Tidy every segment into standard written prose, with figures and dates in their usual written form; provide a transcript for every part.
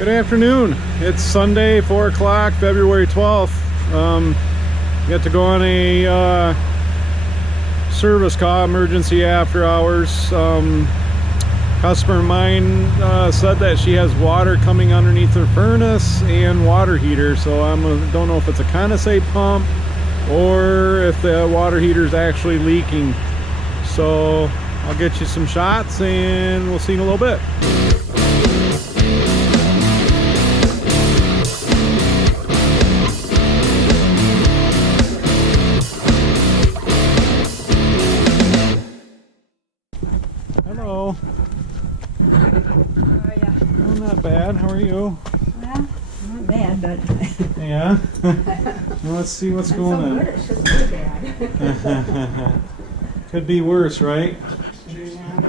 Good afternoon. It's Sunday, 4 o'clock, February 12th. Get to go on a service call, emergency after hours. Customer of mine said that she has water coming underneath her furnace and water heater, so I don't know if it's a condensate pump or if the water heater is actually leaking. So I'll get you some shots and we'll see in a little bit. Hello. How are ya? Oh, not bad. How are you? Well, not bad, but Yeah. Well, let's see what's going on. good, it shouldn't be bad. Could be worse, right? Yeah.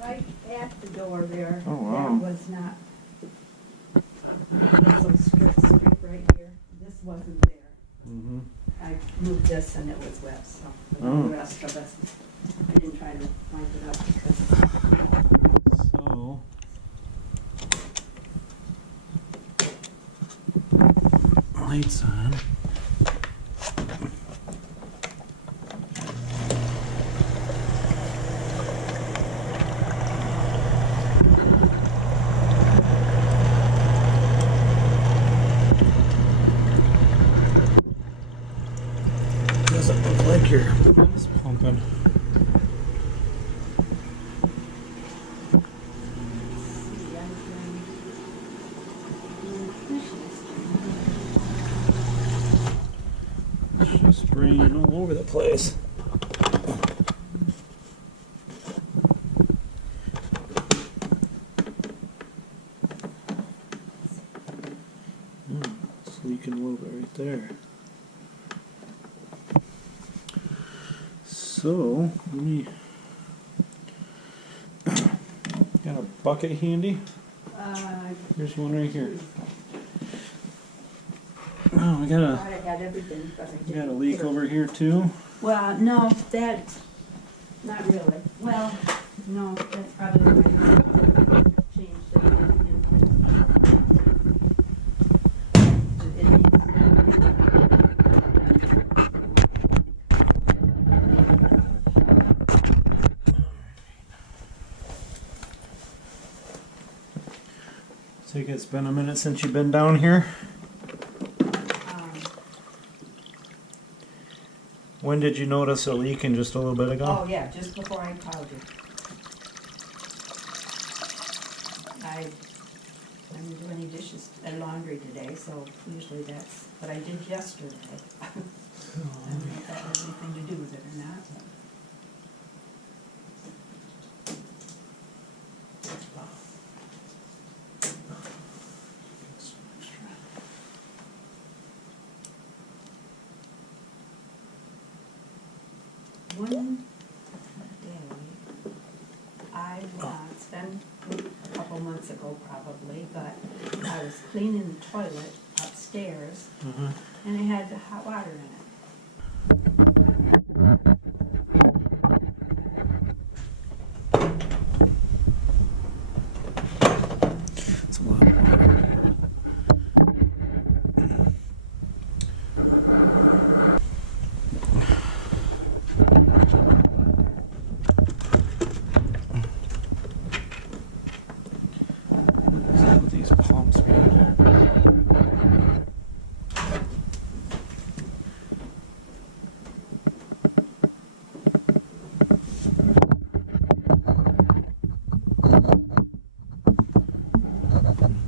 Right at the door there. Oh, wow. There was not. This little strip right here. This wasn't there. Mm-hmm. I moved this and it was wet, so Oh. the rest of us, I didn't try to wipe it up because So, lights on. Doesn't look like your pump's pumping. She's spraying all over the place. It's leaking a little bit right there. So, let me. Got a bucket handy? Here's one right here. Oh, we got I thought I had everything, but I we didn't. got a leak over here too. Well, no, that's not really. Well, no, that's probably why I changed it. Take it's been a minute since you've been down here. When did you notice a leaking? Just a little bit ago? Oh yeah, just before I called you. I didn't do any dishes and laundry today, so usually that's what I did yesterday. I don't know if that has anything to do with it or not. One day, it's been a couple months ago probably, but I was cleaning the toilet upstairs and it had hot water in it. It's a lot of water. These pumps, man.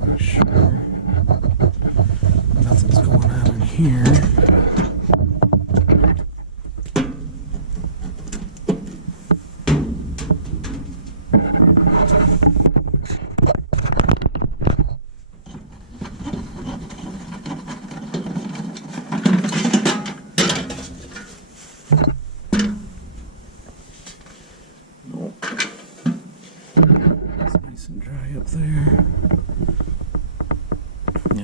Not sure. Nothing's going on in here.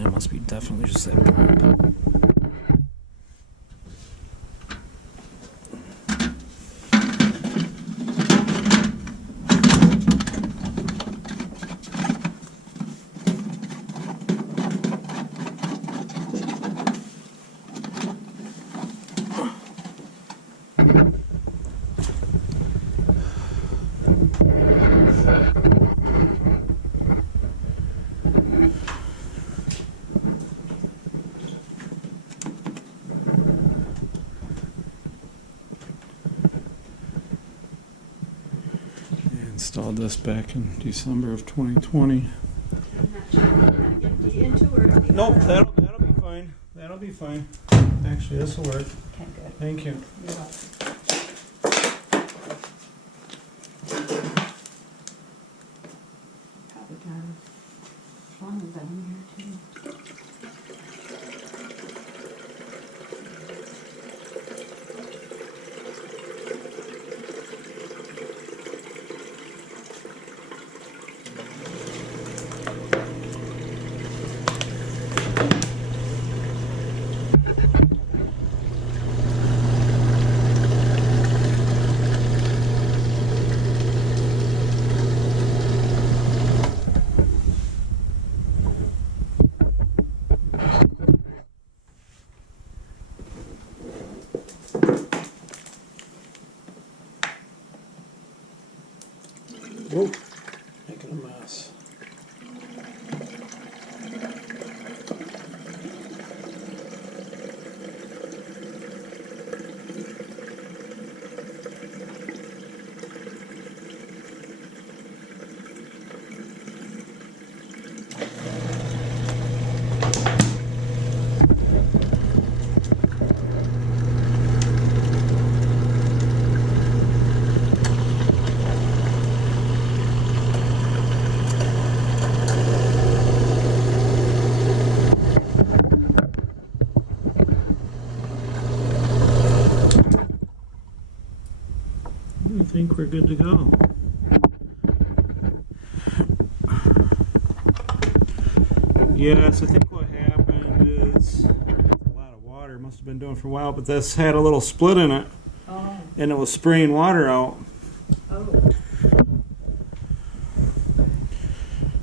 That must be definitely just that pump. Installed this back in December of 2020. Nope, that'll be fine. That'll be fine. Actually, this will work. Okay, good. Thank you. You're welcome. Probably got a funnel down here too. Whoa, making a mess. I think we're good to go. Yes, I think what happened is a lot of water. Must have been doing for a while, but this had a little split in it, Oh. and it was spraying water out. Oh.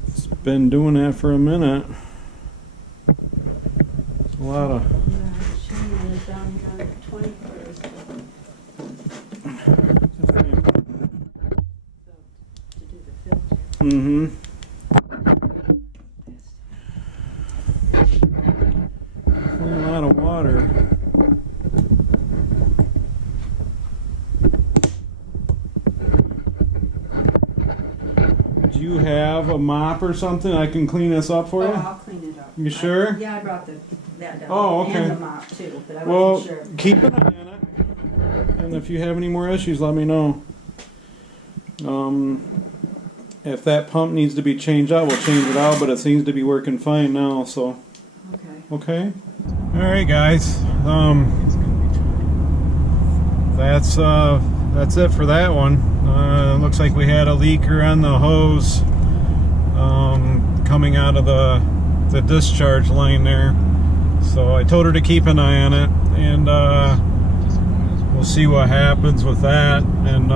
It's been doing that for a minute. It's a lot of. Yeah, Shane is down here on the 21st. To do the filter. Mm-hmm. A lot of water. Do you have a mop or something? I can clean this up for Oh, you? I'll clean it up. You sure? Yeah, I brought that down. Oh, okay. And the mop too, but I Well, wasn't sure. keep an eye on it. And if you have any more issues, let me know. If that pump needs to be changed out, we'll change it out, but it seems to be working fine now, so. Okay. Okay. Alright guys. That's it for that one. Looks like we had a leaker on the hose coming out of the discharge line there. So I told her to keep an eye on it, and we'll see what happens with that. And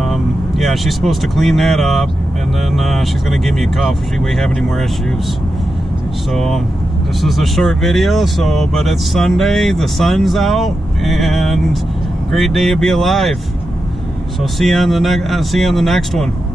yeah, she's supposed to clean that up, and then she's gonna give me a call if we have any more issues. So this is a short video, but it's Sunday, the sun's out, and great day to be alive. So see you on the next one.